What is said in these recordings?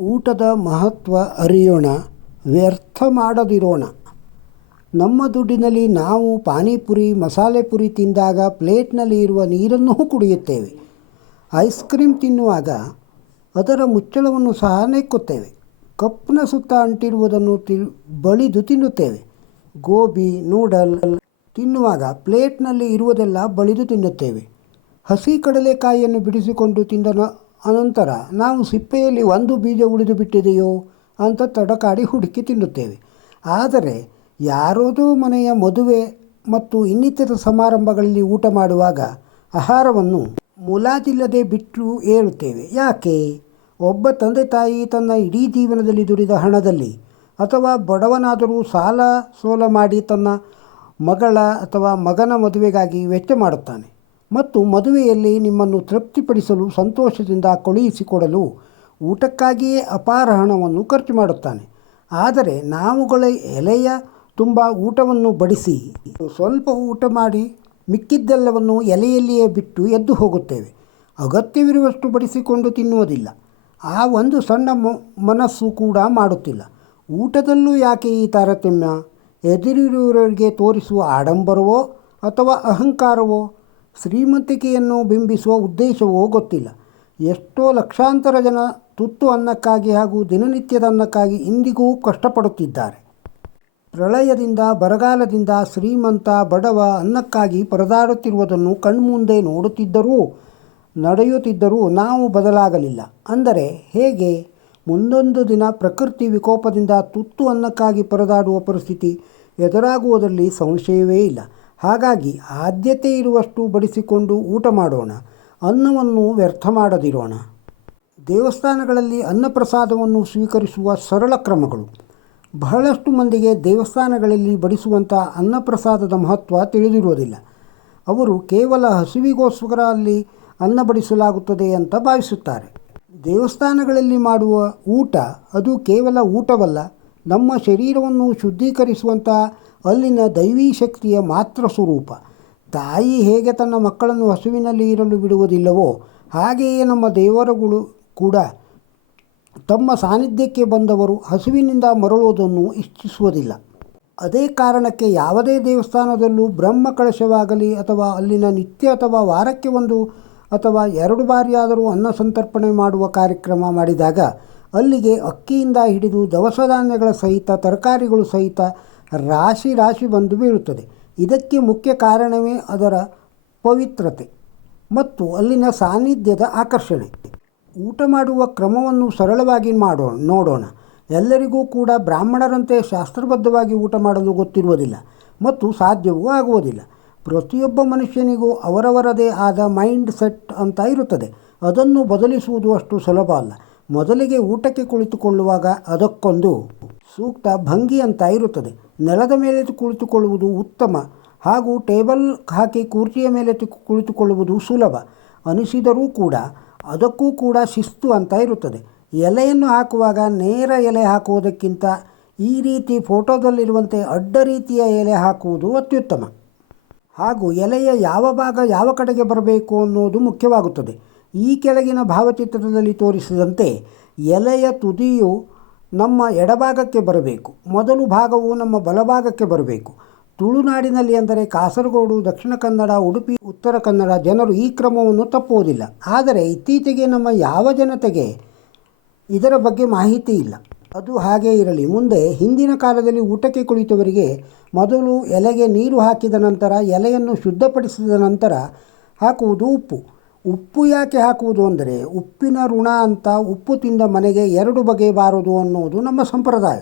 ಊಟದ ಮಹತ್ವ ಅರಿಯೋಣ, ವ್ಯರ್ಥ ಮಾಡದಿರೋಣ. ನಮ್ಮ ದುಡ್ಡಿನಲ್ಲಿ ನಾವು ಪಾನಿಪುರಿ, ಮಸಾಲೆ ಪುರಿ ತಿಂದಾಗ ಪ್ಲೇಟ್ನಲ್ಲಿ ಇರುವ ನೀರನ್ನೂ ಕುಡಿಯುತ್ತೇವೆ. ಐಸ್ ಕ್ರೀಮ್ ತಿನ್ನುವಾಗ ಅದರ ಮುಚ್ಚಳವನ್ನು ಸಹ ನೆಕ್ಕುತ್ತೇವೆ. ಕಪ್ನ ಸುತ್ತ ಅಂಟಿರುವುದನ್ನು ಬಳಿದು ತಿನ್ನುತ್ತೇವೆ. ಗೋಬಿ, ನೂಡಲ್ ತಿನ್ನುವಾಗ ಪ್ಲೇಟ್ನಲ್ಲಿ ಇರುವುದೆಲ್ಲ ಬಳಿದು ತಿನ್ನುತ್ತೇವೆ. ಹಸಿ ಕಡಲೆಕಾಯಿಯನ್ನು ಬಿಡಿಸಿಕೊಂಡು ತಿಂದ ಅನಂತರ ನಾವು ಸಿಪ್ಪೆಯಲ್ಲಿ ಒಂದು ಬೀಜ ಉಳಿದು ಬಿಟ್ಟಿದೆಯೋ ಅಂತ ತಡಕಾಡಿ ಹುಡುಕಿ ತಿನ್ನುತ್ತೇವೆ. ಆದರೆ ಯಾರದೋ ಮನೆಯ ಮದುವೆ ಮತ್ತು ಇನ್ನಿತರ ಸಮಾರಂಭಗಳಲ್ಲಿ ಊಟ ಮಾಡುವಾಗ ಆಹಾರವನ್ನು ಮುಲಾಜಿಲ್ಲದೆ ಬಿಟ್ಟು ಏಳುತ್ತೇವೆ. ಯಾಕೆ? ಒಬ್ಬ ತಂದೆ ತಾಯಿ ತನ್ನ ಇಡೀ ಜೀವನದಲ್ಲಿ ದುಡಿದ ಹಣದಲ್ಲಿ ಅಥವಾ ಬಡವನಾದರೂ ಸಾಲ ಸೋಲ ಮಾಡಿ ತನ್ನ ಮಗಳ ಅಥವಾ ಮಗನ ಮದುವೆಗಾಗಿ ವೆಚ್ಚ ಮಾಡುತ್ತಾನೆ ಮತ್ತು ಮದುವೆಯಲ್ಲಿ ನಿಮ್ಮನ್ನು ತೃಪ್ತಿಪಡಿಸಲು ಸಂತೋಷದಿಂದ ಕಳುಹಿಸಿಕೊಡಲು ಊಟಕ್ಕಾಗಿಯೇ ಅಪಾರ ಹಣವನ್ನು ಖರ್ಚು ಮಾಡುತ್ತಾನೆ. ಆದರೆ ನಾವುಗಳ ಎಲೆಯ ತುಂಬ ಊಟವನ್ನು ಬಡಿಸಿ ಸ್ವಲ್ಪ ಊಟ ಮಾಡಿ ಮಿಕ್ಕಿದ್ದೆಲ್ಲವನ್ನು ಎಲೆಯಲ್ಲಿಯೇ ಬಿಟ್ಟು ಎದ್ದು ಹೋಗುತ್ತೇವೆ. ಅಗತ್ಯವಿರುವಷ್ಟು ಬಡಿಸಿಕೊಂಡು ತಿನ್ನುವುದಿಲ್ಲ. ಆ ಒಂದು ಸಣ್ಣ ಮನಸ್ಸು ಕೂಡ ಮಾಡುತ್ತಿಲ್ಲ. ಊಟದಲ್ಲೂ ಯಾಕೆ ಈ ತಾರತಮ್ಯ? ಎದುರಿರುವವರಿಗೆ ತೋರಿಸುವ ಆಡಂಬರವೋ ಅಥವಾ ಅಹಂಕಾರವೋ, ಶ್ರೀಮಂತಿಕೆಯನ್ನು ಬಿಂಬಿಸುವ ಉದ್ದೇಶವೋ ಗೊತ್ತಿಲ್ಲ. ಎಷ್ಟೋ ಲಕ್ಷಾಂತರ ಜನ ತುತ್ತು ಅನ್ನಕ್ಕಾಗಿ ಹಾಗೂ ದಿನನಿತ್ಯದ ಅನ್ನಕ್ಕಾಗಿ ಇಂದಿಗೂ ಕಷ್ಟಪಡುತ್ತಿದ್ದಾರೆ. ಪ್ರಳಯದಿಂದ, ಬರಗಾಲದಿಂದ ಶ್ರೀಮಂತ ಬಡವ ಅನ್ನಕ್ಕಾಗಿ ಪರದಾಡುತ್ತಿರುವುದನ್ನು ಕಣ್ಮುಂದೆ ನಡೆಯುತ್ತಿದ್ದರೂ ನಾವು ಬದಲಾಗಲಿಲ್ಲ. ಅಂದರೆ ಹೇಗೆ? ಮುಂದೊಂದು ದಿನ ಪ್ರಕೃತಿ ವಿಕೋಪದಿಂದ ತುತ್ತು ಅನ್ನಕ್ಕಾಗಿ ಪರದಾಡುವ ಪರಿಸ್ಥಿತಿ ಎದುರಾಗುವುದರಲ್ಲಿ ಸಂಶಯವೇ ಇಲ್ಲ. ಹಾಗಾಗಿ ಆದ್ಯತೆ ಇರುವಷ್ಟು ಬಡಿಸಿಕೊಂಡು ಊಟ ಮಾಡೋಣ. ಅನ್ನವನ್ನು ವ್ಯರ್ಥ ಮಾಡದಿರೋಣ. ದೇವಸ್ಥಾನಗಳಲ್ಲಿ ಅನ್ನಪ್ರಸಾದವನ್ನು ಸ್ವೀಕರಿಸುವ ಸರಳ ಕ್ರಮಗಳು. ಬಹಳಷ್ಟು ಮಂದಿಗೆ ದೇವಸ್ಥಾನಗಳಲ್ಲಿ ಬಡಿಸುವಂಥ ಅನ್ನಪ್ರಸಾದದ ಮಹತ್ವ ತಿಳಿದಿರುವುದಿಲ್ಲ. ಅವರು ಕೇವಲ ಹಸಿವಿಗೋಸ್ಕರ ಅಲ್ಲಿ ಅನ್ನ ಬಡಿಸಲಾಗುತ್ತದೆ ಅಂತ ಭಾವಿಸುತ್ತಾರೆ. ದೇವಸ್ಥಾನಗಳಲ್ಲಿ ಮಾಡುವ ಊಟ ಅದು ಕೇವಲ ಊಟವಲ್ಲ, ನಮ್ಮ ಶರೀರವನ್ನು ಶುದ್ಧೀಕರಿಸುವಂಥ ಅಲ್ಲಿನ ದೈವೀ ಶಕ್ತಿಯ ಮಾತ್ರ ಸ್ವರೂಪ. ತಾಯಿ ಹೇಗೆ ತನ್ನ ಮಕ್ಕಳನ್ನು ಹಸುವಿನಲ್ಲಿ ಇರಲು ಬಿಡುವುದಿಲ್ಲವೋ ಹಾಗೆಯೇ ನಮ್ಮ ದೇವರುಗಳು ಕೂಡ ತಮ್ಮ ಸಾನ್ನಿಧ್ಯಕ್ಕೆ ಬಂದವರು ಹಸುವಿನಿಂದ ಮರಳುವುದನ್ನು ಇಚ್ಛಿಸುವುದಿಲ್ಲ. ಅದೇ ಕಾರಣಕ್ಕೆ ಯಾವುದೇ ದೇವಸ್ಥಾನದಲ್ಲೂ ಬ್ರಹ್ಮ ಕಳಶವಾಗಲಿ ಅಥವಾ ಅಲ್ಲಿನ ನಿತ್ಯ ಅಥವಾ ವಾರಕ್ಕೆ ಒಂದು ಅಥವಾ 2 ಬಾರಿಯಾದರೂ ಅನ್ನ ಸಂತರ್ಪಣೆ ಮಾಡುವ ಕಾರ್ಯಕ್ರಮ ಮಾಡಿದಾಗ ಅಲ್ಲಿಗೆ ಅಕ್ಕಿಯಿಂದ ಹಿಡಿದು ದವಸ ಧಾನ್ಯಗಳ ಸಹಿತ ತರಕಾರಿಗಳು ಸಹಿತ ರಾಶಿ ರಾಶಿ ಬಂದು ಬೀಳುತ್ತದೆ. ಇದಕ್ಕೆ ಮುಖ್ಯ ಕಾರಣವೇ ಅದರ ಪವಿತ್ರತೆ ಮತ್ತು ಅಲ್ಲಿನ ಸಾನ್ನಿಧ್ಯದ ಆಕರ್ಷಣೆ. ಊಟ ಮಾಡುವ ಕ್ರಮವನ್ನು ಸರಳವಾಗಿ ನೋಡೋಣ. ಎಲ್ಲರಿಗೂ ಕೂಡ ಬ್ರಾಹ್ಮಣರಂತೆ ಶಾಸ್ತ್ರಬದ್ಧವಾಗಿ ಊಟ ಮಾಡಲು ಗೊತ್ತಿರುವುದಿಲ್ಲ ಮತ್ತು ಸಾಧ್ಯವೂ ಆಗುವುದಿಲ್ಲ. ಪ್ರತಿಯೊಬ್ಬ ಮನುಷ್ಯನಿಗೂ ಅವರವರದೇ ಆದ ಮೈಂಡ್ ಸೆಟ್ ಅಂತ ಇರುತ್ತದೆ. ಅದನ್ನು ಬದಲಿಸುವುದು ಅಷ್ಟು ಸುಲಭ ಅಲ್ಲ. ಮೊದಲಿಗೆ ಊಟಕ್ಕೆ ಕುಳಿತುಕೊಳ್ಳುವಾಗ ಅದಕ್ಕೊಂದು ಸೂಕ್ತ ಭಂಗಿ ಅಂತ ಇರುತ್ತದೆ. ನೆಲದ ಮೇಲೆ ಕುಳಿತುಕೊಳ್ಳುವುದು ಉತ್ತಮ ಹಾಗೂ ಟೇಬಲ್ ಹಾಕಿ ಕುರ್ಚಿಯ ಮೇಲೆ ಕುಳಿತುಕೊಳ್ಳುವುದು ಸುಲಭ ಅನಿಸಿದರೂ ಕೂಡ ಅದಕ್ಕೂ ಕೂಡ ಶಿಸ್ತು ಅಂತ ಇರುತ್ತದೆ. ಎಲೆಯನ್ನು ಹಾಕುವಾಗ ನೇರ ಎಲೆ ಹಾಕುವುದಕ್ಕಿಂತ ಈ ರೀತಿ ಫೋಟೋದಲ್ಲಿರುವಂತೆ ಅಡ್ಡ ರೀತಿಯ ಎಲೆ ಹಾಕುವುದು ಅತ್ಯುತ್ತಮ. ಹಾಗೂ ಎಲೆಯ ಯಾವ ಭಾಗ ಯಾವ ಕಡೆಗೆ ಬರಬೇಕು ಅನ್ನೋದು ಮುಖ್ಯವಾಗುತ್ತದೆ. ಈ ಕೆಳಗಿನ ಭಾವಚಿತ್ರದಲ್ಲಿ ತೋರಿಸಿದಂತೆ ಎಲೆಯ ತುದಿಯು ನಮ್ಮ ಎಡಭಾಗಕ್ಕೆ ಬರಬೇಕು. ಮೊದಲು ಭಾಗವು ನಮ್ಮ ಬಲಭಾಗಕ್ಕೆ ಬರಬೇಕು. ತುಳುನಾಡಿನಲ್ಲಿ ಅಂದರೆ ಕಾಸರಗೋಡು, ದಕ್ಷಿಣ ಕನ್ನಡ, ಉಡುಪಿ, ಉತ್ತರ ಕನ್ನಡ ಜನರು ಈ ಕ್ರಮವನ್ನು ತಪ್ಪುವುದಿಲ್ಲ. ಆದರೆ ಇತ್ತೀಚೆಗೆ ನಮ್ಮ ಯಾವ ಜನತೆಗೆ ಇದರ ಬಗ್ಗೆ ಮಾಹಿತಿ ಇಲ್ಲ. ಅದು ಹಾಗೇ ಇರಲಿ. ಮುಂದೆ ಹಿಂದಿನ ಕಾಲದಲ್ಲಿ ಊಟಕ್ಕೆ ಕುಳಿತವರಿಗೆ ಮೊದಲು ಎಲೆಗೆ ನೀರು ಹಾಕಿದ ನಂತರ ಎಲೆಯನ್ನು ಶುದ್ಧಪಡಿಸಿದ ನಂತರ ಹಾಕುವುದು ಉಪ್ಪು. ಉಪ್ಪು ಯಾಕೆ ಹಾಕುವುದು ಅಂದರೆ ಉಪ್ಪಿನ ಋಣ ಅಂತ. ಉಪ್ಪು ತಿಂದ ಮನೆಗೆ 2 ಬಗೆ ಬಾರದು ಅನ್ನೋದು ನಮ್ಮ ಸಂಪ್ರದಾಯ.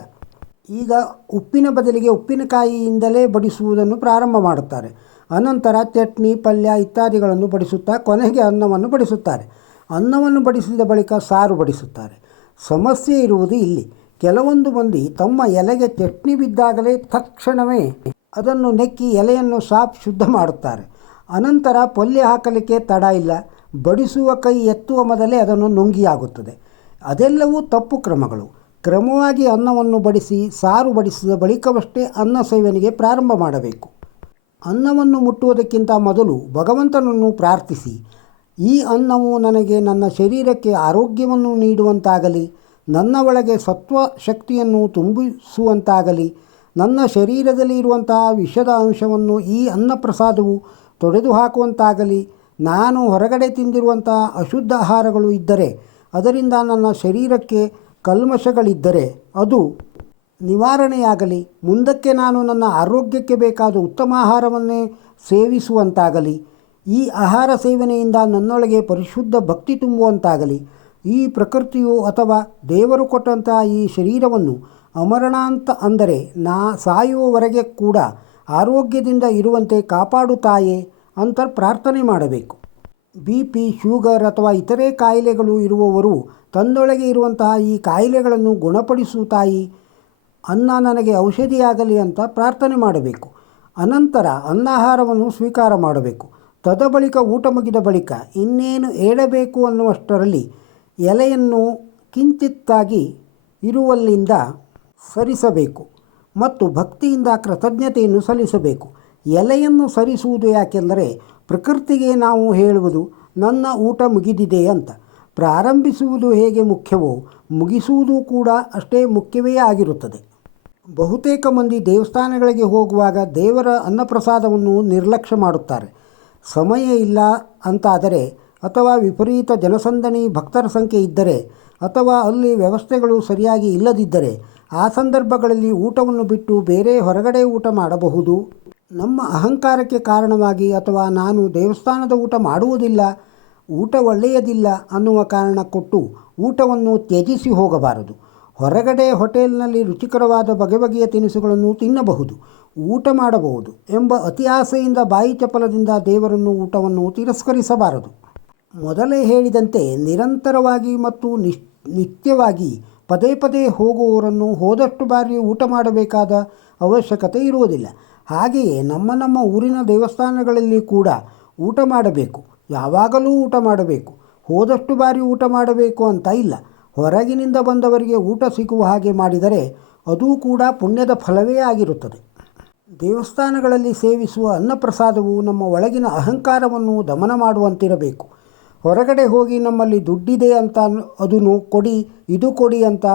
ಈಗ ಉಪ್ಪಿನ ಬದಲಿಗೆ ಉಪ್ಪಿನಕಾಯಿಯಿಂದಲೇ ಬಡಿಸುವುದನ್ನು ಪ್ರಾರಂಭ ಮಾಡುತ್ತಾರೆ. ಅನಂತರ ಚಟ್ನಿ, ಪಲ್ಯ ಇತ್ಯಾದಿಗಳನ್ನು ಬಡಿಸುತ್ತಾ ಕೊನೆಗೆ ಅನ್ನವನ್ನು ಬಡಿಸುತ್ತಾರೆ. ಅನ್ನವನ್ನು ಬಡಿಸಿದ ಬಳಿಕ ಸಾರು ಬಡಿಸುತ್ತಾರೆ. ಸಮಸ್ಯೆ ಇರುವುದು ಇಲ್ಲಿ. ಕೆಲವೊಂದು ಮಂದಿ ತಮ್ಮ ಎಲೆಗೆ ಚಟ್ನಿ ಬಿದ್ದಾಗಲೇ ತಕ್ಷಣವೇ ಅದನ್ನು ನೆಕ್ಕಿ ಎಲೆಯನ್ನು ಶುದ್ಧ ಮಾಡುತ್ತಾರೆ. ಅನಂತರ ಪಲ್ಯ ಹಾಕಲಿಕ್ಕೆ ತಡ ಇಲ್ಲ, ಬಡಿಸುವ ಕೈ ಎತ್ತುವ ಮೊದಲೇ ಅದನ್ನು ನುಂಗಿಯಾಗುತ್ತದೆ. ಅದೆಲ್ಲವೂ ತಪ್ಪು ಕ್ರಮಗಳು. ಕ್ರಮವಾಗಿ ಅನ್ನವನ್ನು ಬಡಿಸಿ ಸಾರು ಬಡಿಸಿದ ಬಳಿಕವಷ್ಟೇ ಅನ್ನ ಸೇವನೆಗೆ ಪ್ರಾರಂಭ ಮಾಡಬೇಕು. ಅನ್ನವನ್ನು ಮುಟ್ಟುವುದಕ್ಕಿಂತ ಮೊದಲು ಭಗವಂತನನ್ನು ಪ್ರಾರ್ಥಿಸಿ, ಈ ಅನ್ನವು ನನಗೆ ನನ್ನ ಶರೀರಕ್ಕೆ ಆರೋಗ್ಯವನ್ನು ನೀಡುವಂತಾಗಲಿ, ನನ್ನ ಒಳಗೆ ಸತ್ವ ಶಕ್ತಿಯನ್ನು ತುಂಬಿಸುವಂತಾಗಲಿ. ನನ್ನ ಶರೀರದಲ್ಲಿ ಇರುವಂತಹ ವಿಷದ ಅಂಶವನ್ನು ಈ ಅನ್ನಪ್ರಸಾದವು ತೊಡೆದು ಹಾಕುವಂತಾಗಲಿ. ನಾನು ಹೊರಗಡೆ ತಿಂದಿರುವಂತಹ ಅಶುದ್ಧ ಆಹಾರಗಳು ಇದ್ದರೆ, ಅದರಿಂದ ನನ್ನ ಶರೀರಕ್ಕೆ ಕಲ್ಮಶಗಳಿದ್ದರೆ ಅದು ನಿವಾರಣೆಯಾಗಲಿ. ಮುಂದಕ್ಕೆ ನಾನು ನನ್ನ ಆರೋಗ್ಯಕ್ಕೆ ಬೇಕಾದ ಉತ್ತಮ ಆಹಾರವನ್ನೇ ಸೇವಿಸುವಂತಾಗಲಿ. ಈ ಆಹಾರ ಸೇವನೆಯಿಂದ ನನ್ನೊಳಗೆ ಪರಿಶುದ್ಧ ಭಕ್ತಿ ತುಂಬುವಂತಾಗಲಿ. ಈ ಪ್ರಕೃತಿಯು ಅಥವಾ ದೇವರು ಕೊಟ್ಟಂತಹ ಈ ಶರೀರವನ್ನು ಅಮರಣಾಂತ ಅಂದರೆ ಸಾಯುವವರೆಗೆ ಕೂಡ ಆರೋಗ್ಯದಿಂದ ಇರುವಂತೆ ಕಾಪಾಡು ತಾಯೇ ಅಂತ ಪ್ರಾರ್ಥನೆ ಮಾಡಬೇಕು. BP, ಶುಗರ್ ಅಥವಾ ಇತರೆ ಕಾಯಿಲೆಗಳು ಇರುವವರು ತನ್ನೊಳಗೆ ಇರುವಂತಹ ಈ ಕಾಯಿಲೆಗಳನ್ನು ಗುಣಪಡಿಸು ತಾಯಿ, ಅನ್ನ ನನಗೆ ಔಷಧಿಯಾಗಲಿ ಅಂತ ಪ್ರಾರ್ಥನೆ ಮಾಡಬೇಕು. ಅನಂತರ ಅನ್ನಾಹಾರವನ್ನು ಸ್ವೀಕಾರ ಮಾಡಬೇಕು. ತದ ಬಳಿಕ ಊಟ ಮುಗಿದ ಬಳಿಕ ಇನ್ನೇನು ಏಳಬೇಕು ಅನ್ನುವಷ್ಟರಲ್ಲಿ ಎಲೆಯನ್ನು ಕಿಂಚಿತ್ತಾಗಿ ಇರುವಲ್ಲಿಂದ ಸರಿಸಬೇಕು ಮತ್ತು ಭಕ್ತಿಯಿಂದ ಕೃತಜ್ಞತೆಯನ್ನು ಸಲ್ಲಿಸಬೇಕು. ಎಲೆಯನ್ನು ಸರಿಸುವುದು ಯಾಕೆಂದರೆ ಪ್ರಕೃತಿಗೆ ನಾವು ಹೇಳುವುದು ನನ್ನ ಊಟ ಮುಗಿದಿದೆ ಅಂತ. ಪ್ರಾರಂಭಿಸುವುದು ಹೇಗೆ ಮುಖ್ಯವೋ ಮುಗಿಸುವುದು ಕೂಡ ಅಷ್ಟೇ ಮುಖ್ಯವೇ ಆಗಿರುತ್ತದೆ. ಬಹುತೇಕ ಮಂದಿ ದೇವಸ್ಥಾನಗಳಿಗೆ ಹೋಗುವಾಗ ದೇವರ ಅನ್ನಪ್ರಸಾದವನ್ನು ನಿರ್ಲಕ್ಷ್ಯ ಮಾಡುತ್ತಾರೆ. ಸಮಯ ಇಲ್ಲ ಅಂತಾದರೆ, ಅಥವಾ ವಿಪರೀತ ಜನಸಂದಣಿ ಭಕ್ತರ ಸಂಖ್ಯೆ ಇದ್ದರೆ, ಅಥವಾ ಅಲ್ಲಿ ವ್ಯವಸ್ಥೆಗಳು ಸರಿಯಾಗಿ ಇಲ್ಲದಿದ್ದರೆ ಆ ಸಂದರ್ಭಗಳಲ್ಲಿ ಊಟವನ್ನು ಬಿಟ್ಟು ಬೇರೆ ಹೊರಗಡೆ ಊಟ ಮಾಡಬಹುದು. ನಮ್ಮ ಅಹಂಕಾರಕ್ಕೆ ಕಾರಣವಾಗಿ ಅಥವಾ ನಾನು ದೇವಸ್ಥಾನದ ಊಟ ಮಾಡುವುದಿಲ್ಲ, ಊಟ ಒಳ್ಳೆಯದಿಲ್ಲ ಅನ್ನುವ ಕಾರಣ ಕೊಟ್ಟು ಊಟವನ್ನು ತ್ಯಜಿಸಿ ಹೋಗಬಾರದು. ಹೊರಗಡೆ ಹೋಟೆಲ್ನಲ್ಲಿ ರುಚಿಕರವಾದ ಬಗೆಬಗೆಯ ತಿನಿಸುಗಳನ್ನು ತಿನ್ನಬಹುದು, ಊಟ ಮಾಡಬಹುದು ಎಂಬ ಅತಿ ಆಸೆಯಿಂದ ಬಾಯಿ ಚಪಲದಿಂದ ದೇವರನ್ನು ಊಟವನ್ನು ತಿರಸ್ಕರಿಸಬಾರದು. ಮೊದಲೇ ಹೇಳಿದಂತೆ ನಿರಂತರವಾಗಿ ಮತ್ತು ನಿತ್ಯವಾಗಿ ಪದೇ ಪದೇ ಹೋಗುವವರನ್ನು ಹೋದಷ್ಟು ಬಾರಿ ಊಟ ಮಾಡಬೇಕಾದ ಅವಶ್ಯಕತೆ ಇರುವುದಿಲ್ಲ. ಹಾಗೆಯೇ ನಮ್ಮ ಊರಿನ ದೇವಸ್ಥಾನಗಳಲ್ಲಿ ಕೂಡ ಊಟ ಮಾಡಬೇಕು, ಯಾವಾಗಲೂ ಊಟ ಮಾಡಬೇಕು, ಹೋದಷ್ಟು ಬಾರಿ ಊಟ ಮಾಡಬೇಕು ಅಂತ ಇಲ್ಲ. ಹೊರಗಿನಿಂದ ಬಂದವರಿಗೆ ಊಟ ಸಿಗುವ ಹಾಗೆ ಮಾಡಿದರೆ ಅದೂ ಕೂಡ ಪುಣ್ಯದ ಫಲವೇ ಆಗಿರುತ್ತದೆ. ದೇವಸ್ಥಾನಗಳಲ್ಲಿ ಸೇವಿಸುವ ಅನ್ನಪ್ರಸಾದವು ನಮ್ಮ ಒಳಗಿನ ಅಹಂಕಾರವನ್ನು ದಮನ ಮಾಡುವಂತಿರಬೇಕು. ಹೊರಗಡೆ ಹೋಗಿ ನಮ್ಮಲ್ಲಿ ದುಡ್ಡಿದೆ ಅಂತ ಅದನ್ನು ಕೊಡಿ ಇದು ಕೊಡಿ ಅಂತ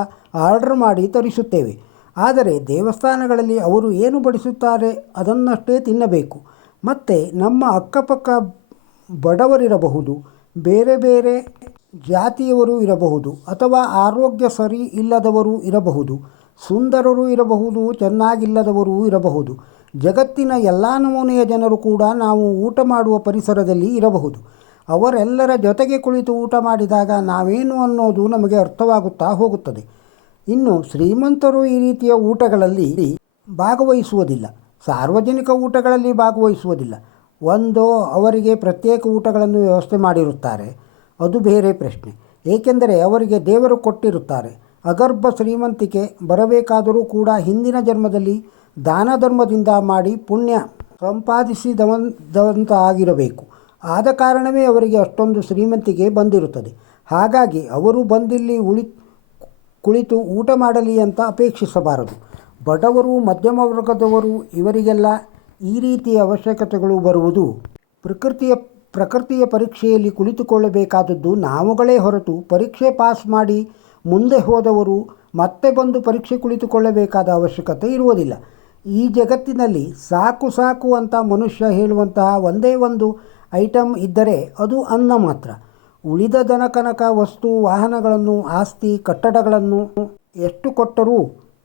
ಆರ್ಡರ್ ಮಾಡಿ ತರಿಸುತ್ತೇವೆ. ಆದರೆ ದೇವಸ್ಥಾನಗಳಲ್ಲಿ ಅವರು ಏನು ಬಡಿಸುತ್ತಾರೆ ಅದನ್ನಷ್ಟೇ ತಿನ್ನಬೇಕು. ಮತ್ತು ನಮ್ಮ ಅಕ್ಕಪಕ್ಕ ಬಡವರಿರಬಹುದು, ಬೇರೆ ಬೇರೆ ಜಾತಿಯವರು ಇರಬಹುದು, ಅಥವಾ ಆರೋಗ್ಯ ಸರಿ ಇಲ್ಲದವರು ಇರಬಹುದು, ಸುಂದರರು ಇರಬಹುದು, ಚೆನ್ನಾಗಿಲ್ಲದವರೂ ಇರಬಹುದು. ಜಗತ್ತಿನ ಎಲ್ಲ ನಮೂನೆಯ ಜನರು ಕೂಡ ನಾವು ಊಟ ಮಾಡುವ ಪರಿಸರದಲ್ಲಿ ಇರಬಹುದು. ಅವರೆಲ್ಲರ ಜೊತೆಗೆ ಕುಳಿತು ಊಟ ಮಾಡಿದಾಗ ನಾವೇನು ಅನ್ನೋದು ನಮಗೆ ಅರ್ಥವಾಗುತ್ತಾ ಹೋಗುತ್ತದೆ. ಇನ್ನು ಶ್ರೀಮಂತರು ಈ ರೀತಿಯ ಊಟಗಳಲ್ಲಿ ಭಾಗವಹಿಸುವುದಿಲ್ಲ, ಸಾರ್ವಜನಿಕ ಊಟಗಳಲ್ಲಿ ಭಾಗವಹಿಸುವುದಿಲ್ಲ. ಒಂದೋ ಅವರಿಗೆ ಪ್ರತ್ಯೇಕ ಊಟಗಳನ್ನು ವ್ಯವಸ್ಥೆ ಮಾಡಿರುತ್ತಾರೆ, ಅದು ಬೇರೆ ಪ್ರಶ್ನೆ. ಏಕೆಂದರೆ ಅವರಿಗೆ ದೇವರು ಕೊಟ್ಟಿರುತ್ತಾರೆ. ಅಗರ್ಭ ಶ್ರೀಮಂತಿಕೆ ಬರಬೇಕಾದರೂ ಕೂಡ ಹಿಂದಿನ ಜನ್ಮದಲ್ಲಿ ದಾನ ಧರ್ಮದಿಂದ ಮಾಡಿ ಪುಣ್ಯ ಸಂಪಾದಿಸಿದಂತ ಆಗಿರಬೇಕು. ಆದ ಕಾರಣವೇ ಅವರಿಗೆ ಅಷ್ಟೊಂದು ಶ್ರೀಮಂತಿಕೆ ಬಂದಿರುತ್ತದೆ. ಹಾಗಾಗಿ ಅವರು ಬಂದಿಲ್ಲಿ ಕುಳಿತು ಊಟ ಮಾಡಲಿ ಅಂತ ಅಪೇಕ್ಷಿಸಬಾರದು. ಬಡವರು, ಮಧ್ಯಮ ವರ್ಗದವರು ಇವರಿಗೆಲ್ಲ ಈ ರೀತಿಯ ಅವಶ್ಯಕತೆಗಳು ಬರುವುದು ಪ್ರಕೃತಿಯ ಪರೀಕ್ಷೆಯಲ್ಲಿ ಕುಳಿತುಕೊಳ್ಳಬೇಕಾದದ್ದು ನಾವುಗಳೇ ಹೊರತು ಪರೀಕ್ಷೆ ಪಾಸ್ ಮಾಡಿ ಮುಂದೆ ಹೋದವರು ಮತ್ತೆ ಬಂದು ಪರೀಕ್ಷೆ ಕುಳಿತುಕೊಳ್ಳಬೇಕಾದ ಅವಶ್ಯಕತೆ ಇರುವುದಿಲ್ಲ. ಈ ಜಗತ್ತಿನಲ್ಲಿ ಸಾಕು ಸಾಕು ಅಂತ ಮನುಷ್ಯ ಹೇಳುವಂತಹ ಒಂದೇ ಒಂದು ಐಟಮ್ ಇದ್ದರೆ ಅದು ಅನ್ನ ಮಾತ್ರ. ಉಳಿದ ದನಕನಕ, ವಸ್ತು, ವಾಹನಗಳನ್ನು, ಆಸ್ತಿ, ಕಟ್ಟಡಗಳನ್ನು ಎಷ್ಟು ಕೊಟ್ಟರೂ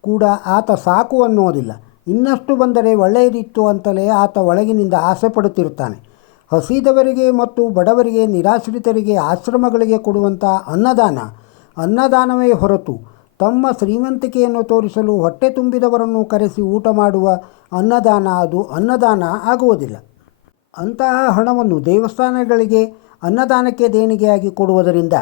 ಕೂಡ ಆತ ಸಾಕು ಅನ್ನೋದಿಲ್ಲ. ಇನ್ನಷ್ಟು ಬಂದರೆ ಒಳ್ಳೆಯದಿತ್ತು ಅಂತಲೇ ಆತ ಒಳಗಿನಿಂದ ಆಸೆ ಪಡುತ್ತಿರುತ್ತಾನೆ. ಹಸಿದವರಿಗೆ ಮತ್ತು ಬಡವರಿಗೆ, ನಿರಾಶ್ರಿತರಿಗೆ, ಆಶ್ರಮಗಳಿಗೆ ಕೊಡುವಂಥ ಅನ್ನದಾನವೇ ಹೊರತು ತಮ್ಮ ಶ್ರೀಮಂತಿಕೆಯನ್ನು ತೋರಿಸಲು ಹೊಟ್ಟೆ ತುಂಬಿದವರನ್ನು ಕರೆಸಿ ಊಟ ಮಾಡುವ ಅನ್ನದಾನ ಅದು ಅನ್ನದಾನ ಆಗುವುದಿಲ್ಲ. ಅಂತಹ ಹಣವನ್ನು ದೇವಸ್ಥಾನಗಳಿಗೆ ಅನ್ನದಾನಕ್ಕೆ ದೇಣಿಗೆಯಾಗಿ ಕೊಡುವುದರಿಂದ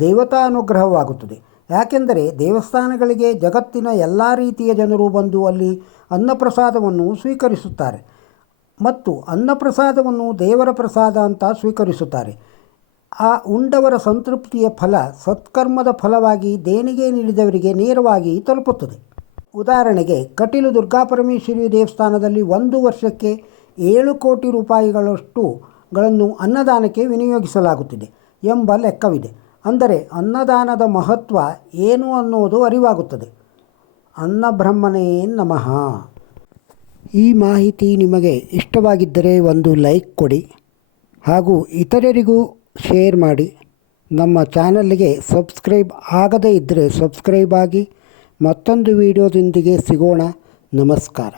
ದೇವತಾ ಅನುಗ್ರಹವಾಗುತ್ತದೆ. ಯಾಕೆಂದರೆ ದೇವಸ್ಥಾನಗಳಿಗೆ ಜಗತ್ತಿನ ಎಲ್ಲ ರೀತಿಯ ಜನರು ಬಂದು ಅಲ್ಲಿ ಅನ್ನಪ್ರಸಾದವನ್ನು ಸ್ವೀಕರಿಸುತ್ತಾರೆ ಮತ್ತು ಅನ್ನಪ್ರಸಾದವನ್ನು ದೇವರ ಪ್ರಸಾದ ಅಂತ ಸ್ವೀಕರಿಸುತ್ತಾರೆ. ಆ ಉಂಡವರ ಸಂತೃಪ್ತಿಯ ಫಲ ಸತ್ಕರ್ಮದ ಫಲವಾಗಿ ದೇಣಿಗೆ ನೀಡಿದವರಿಗೆ ನೇರವಾಗಿ ತಲುಪುತ್ತದೆ. ಉದಾಹರಣೆಗೆ, ಕಟೀಲು ದುರ್ಗಾಪರಮೇಶ್ವರಿ ದೇವಸ್ಥಾನದಲ್ಲಿ 1 ವರ್ಷಕ್ಕೆ 7 ಕೋಟಿ ರೂಪಾಯಿಗಳಷ್ಟು ಗಳನ್ನು ಅನ್ನದಾನಕ್ಕೆ ವಿನಿಯೋಗಿಸಲಾಗುತ್ತಿದೆ ಎಂಬ ಲೆಕ್ಕವಿದೆ. ಅಂದರೆ ಅನ್ನದಾನದ ಮಹತ್ವ ಏನು ಅನ್ನುವುದು ಅರಿವಾಗುತ್ತದೆ. ಅನ್ನಬ್ರಹ್ಮಣೇ ನಮಃ. ಈ ಮಾಹಿತಿ ನಿಮಗೆ ಇಷ್ಟವಾಗಿದ್ದರೆ ಒಂದು ಲೈಕ್ ಕೊಡಿ ಹಾಗೂ ಇತರರಿಗೂ ಶೇರ್ ಮಾಡಿ. ನಮ್ಮ ಚಾನಲ್ಗೆ ಸಬ್ಸ್ಕ್ರೈಬ್ ಆಗದೇ ಇದ್ದರೆ ಸಬ್ಸ್ಕ್ರೈಬ್ ಆಗಿ. ಮತ್ತೊಂದು ವಿಡಿಯೋದೊಂದಿಗೆ ಸಿಗೋಣ. ನಮಸ್ಕಾರ.